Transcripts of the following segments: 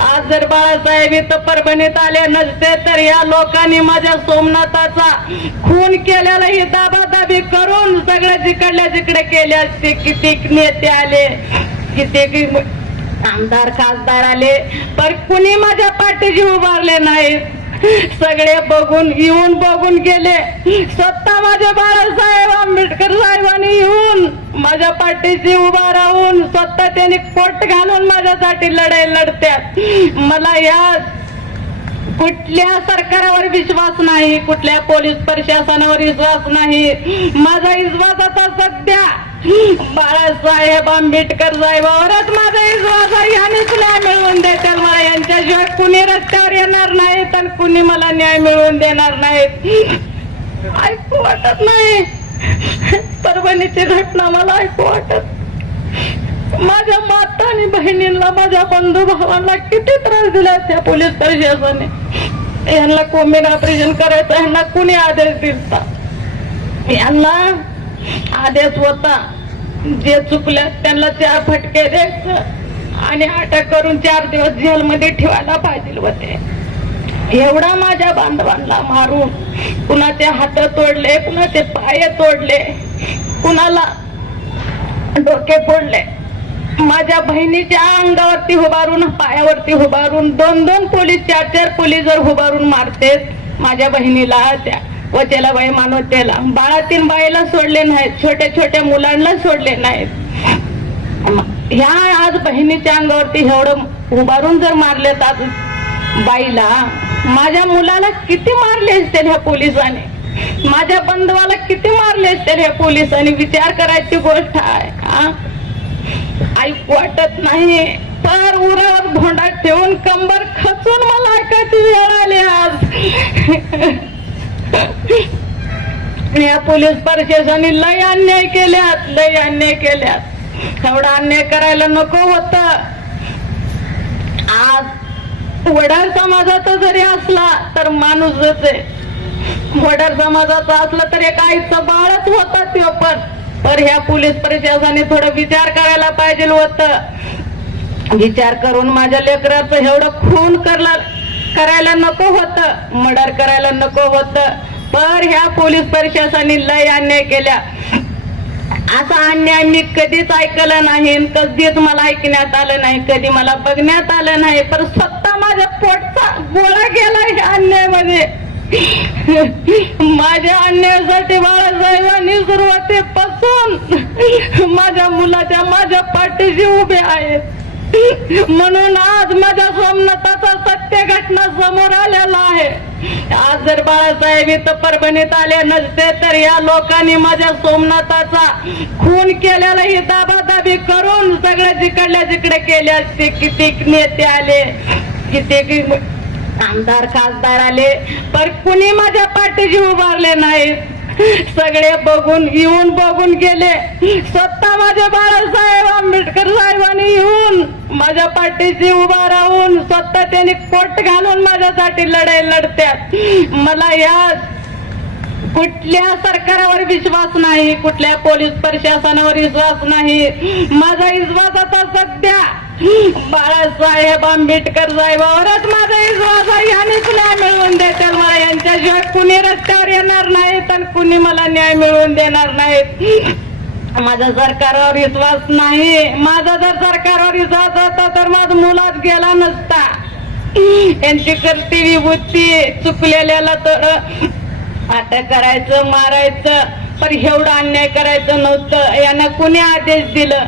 आज जर बाळासाहेब इथं परभणीत आले नसते तर या लोकांनी माझ्या सोमनाथाचा खून केलेला ही दाबादाबी करून सगळं जिकडल्या जिकडे केले असते. कितीक नेते आले किती आमदार खासदार आले पण कुणी माझ्या पाठीशी उभारले नाहीत सगळे बघून येऊन बघून गेले. स्वतः माझे बाळासाहेब माझ्या पाठीशी उभा राहून स्वतः त्यांनी कोट घालून माझ्यासाठी लढाई लढत्यात. मला या कुठल्या सरकारावर विश्वास नाही कुठल्या पोलीस प्रशासनावर विश्वास नाही. माझा विश्वास आता सध्या बाळासाहेब आंबेडकर साहेबावरच माझा विश्वास आहे. यांनीच न्याय मिळवून देतील मला. यांच्याशिवाय कुणी रस्त्यावर येणार नाहीत आणि कुणी मला न्याय मिळवून देणार नाहीत. ऐकू वाटत नाही. परभणीची घटना मला ऐकू वाटत. माझ्या माता आणि बहिणींना माझ्या बंधू भावांना किती त्रास दिला त्या पोलीस प्रशासनाने. यांना कोंबीन ऑपरेशन करायचं यांना कुणी आदेश दिलता? यांना आदेश होता जे चुकल्या त्यांना चार फटके द्यायचं आणि अटक करून चार दिवस जेलमध्ये ठेवायला पाहिजे होते. एवढा माझ्या बांधवांना मारून कुणाचे हात तोडले कुणाचे पाय तोडले कुणाला डोके फोडले. माझ्या बहिणीच्या अंगावरती उभारून पायावरती उभारून दोन दोन पोलीस चार चार पोलीस जर उभारून मारतेत माझ्या बहिणीला त्या वचेला बाई मानवतेला. बाळातील बाईला सोडले नाहीत छोट्या छोट्या मुलांना सोडले नाहीत. ह्या आज बहिणीच्या अंगावरती एवढं उभारून जर मारले आज बाईला माझ्या मुलाला किती मारले असतील ह्या पोलिसाने? माझ्या बंधवाला किती मारले असतील ह्या पोलिसांनी? विचार करायची गोष्ट आहे ऐक वाटत नाही. तर उरावर भोंडा ठेवून कंबर खचून मला ऐकायची वेळ आली आज. या पोलीस प्रशासनाने लय अन्याय केल्यात लय अन्याय केल्यात. एवढा अन्याय करायला नको होत. आज वडार समाजाचा जरी असला तर माणूसच आहे. वडार समाजाचा असला तर एक आईचं बाळच होता तो पण. तर ह्या पोलीस प्रशासनाने थोडं विचार करायला पाहिजे होत. विचार करून माझ्या लेकराचं एवढं खून करला करायला नको होतं. मर्डर करायला नको होतं. पर ह्या पोलीस प्रशासनाने लय अन्याय केल्या असा अन्याय मी कधीच ऐकलं नाही कधीच मला ऐकण्यात आलं नाही. कधी मला बघण्यात आलं नाही. पण स्वतः माझ्या पोटचा गोळा गेला ह्या अन्यायामध्ये. माझ्या अन्यायासाठी बाळासाहेबांनी सुरुवातीपासून माझ्या मुलाच्या माझ्या पाठीशी उभे आहेत. म्हणून आज माझ्या सोमनाथाचा सत्य घटना समोर आलेला आहे. आज जर बाळासाहेब इथं परभणीत आले नसते तर या लोकांनी माझ्या सोमनाथाचा खून केलेला ही दाबादाबी करून सगळं जिकडल्या जिकडे केले असते कितीक नेते आले कितीक आमदार खासदार आले पण कुणी माझ्या पाठीशी उभारले नाहीत सगळे बघून येऊन बघून गेले. स्वतः माझे बाळासाहेब आंबेडकर साहेब माझ्या पाठीशी उभा राहून स्वतः त्यांनी कोट घालून माझ्यासाठी लढाई लढत्यात. मला या कुठल्या सरकारावर विश्वास नाही कुठल्या पोलीस प्रशासनावर विश्वास नाही. माझा विश्वास आता सध्या बाळासाहेब आंबेडकर साहेबावरच माझा विश्वास आहे. यांनीच न्याय मिळवून देतील मला. यांच्याशिवाय कुणी रस्त्यावर येणार नाहीत आणि कुणी मला न्याय मिळवून देणार नाहीत. माझा सरकारवर विश्वास नाही. माझा जर सरकारवर विश्वास होता तर माझा मुलाच गेला नसता. यांची करती विभूती चुकलेल्याला तर अटक करायचं मारायचं पण एवढं अन्याय करायचं नव्हतं. यांना कुणी आदेश दिलं?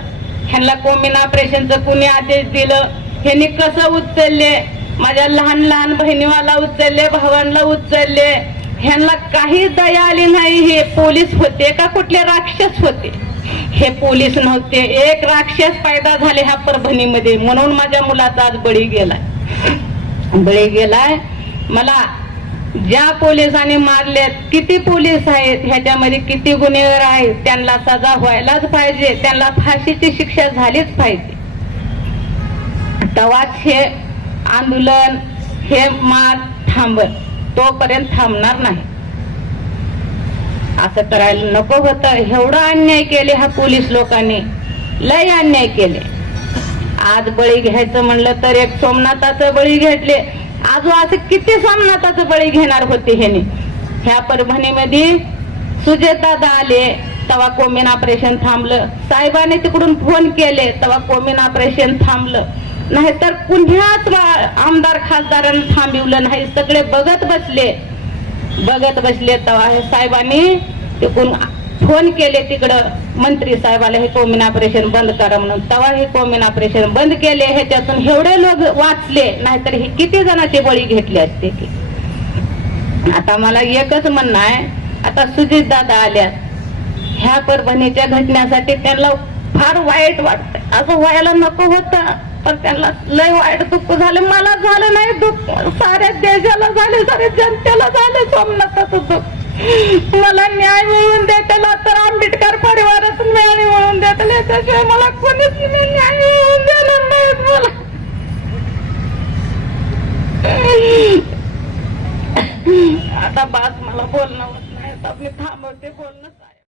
ह्यांना कोमिन ऑपरेशनचं कुणी आदेश दिलं? ह्यांनी कसं उचलले? माझ्या लहान लहान बहिणीवाला उचलले भावांना उचलले. ह्यांना काही दया आली नाही. हे पोलीस होते का कुठले राक्षस होते? हे पोलीस नव्हते. एक राक्षस पैदा झाले ह्या परभणीमध्ये. म्हणून माझ्या मुलाचा आज बळी गेलाय. बळी गेलाय. मला ज्या पोलिसांनी मारलेत किती पोलीस आहेत ह्याच्यामध्ये किती गुन्हेगार आहेत त्यांना सजा व्हायलाच पाहिजे त्यांना फाशीची शिक्षा झालीच पाहिजे. तवाच हे आंदोलन हे मार थांबल. तोपर्यंत थांबणार नाही. असं करायला नको होतं एवढं अन्याय केले हा पोलीस लोकांनी. लय अन्याय केले. आज बळी घ्यायचं म्हणलं तर एक सोमनाथाचं बळी घेतले. आज असं किती सोमनाथाचं बळी घेणार होते ह्याने. ह्या परभणीमध्ये सुजेतादा आले तेव्हा कोमिन ऑपरेशन थांबलं. साहेबाने तिकडून फोन केले तेव्हा कोमिन ऑपरेशन थांबलं. नाहीतर पुन्हाच आमदार खासदारांना थांबिवलं नाही सगळे बघत बसले. बघत बसले तेव्हा हे साहेबांनी तिकडून फोन केले तिकडं. मंत्री साहेबाला हे कोमिन ऑपरेशन बंद करा म्हणून. तेव्हा हे कोमिन ऑपरेशन बंद केले. ह्याच्यातून एवढे लोक वाचले. नाहीतर हे किती जणांचे बळी घेतले असते की आता मला एकच म्हणणं आहे. आता सुजित दादा आल्यात ह्या परभणीच्या घटनेसाठी त्यांना फार वाईट वाटत असं व्हायला नको होत. पण त्यांना लय वाईट दुःख झालं. मला झालं नाही दुःख. साऱ्या देशाला झाले साऱ्या जनतेला झाले सोमनाथाचं दुःख. मला न्याय मिळवून देतला तर आंबेडकर परिवारात न्याय मिळवून देताला. त्याशिवाय मला कोणीच न्याय मिळवून देणार नाहीत मला. आता बात मला बोलणं होत नाही. आता मी थांबवते बोलणं.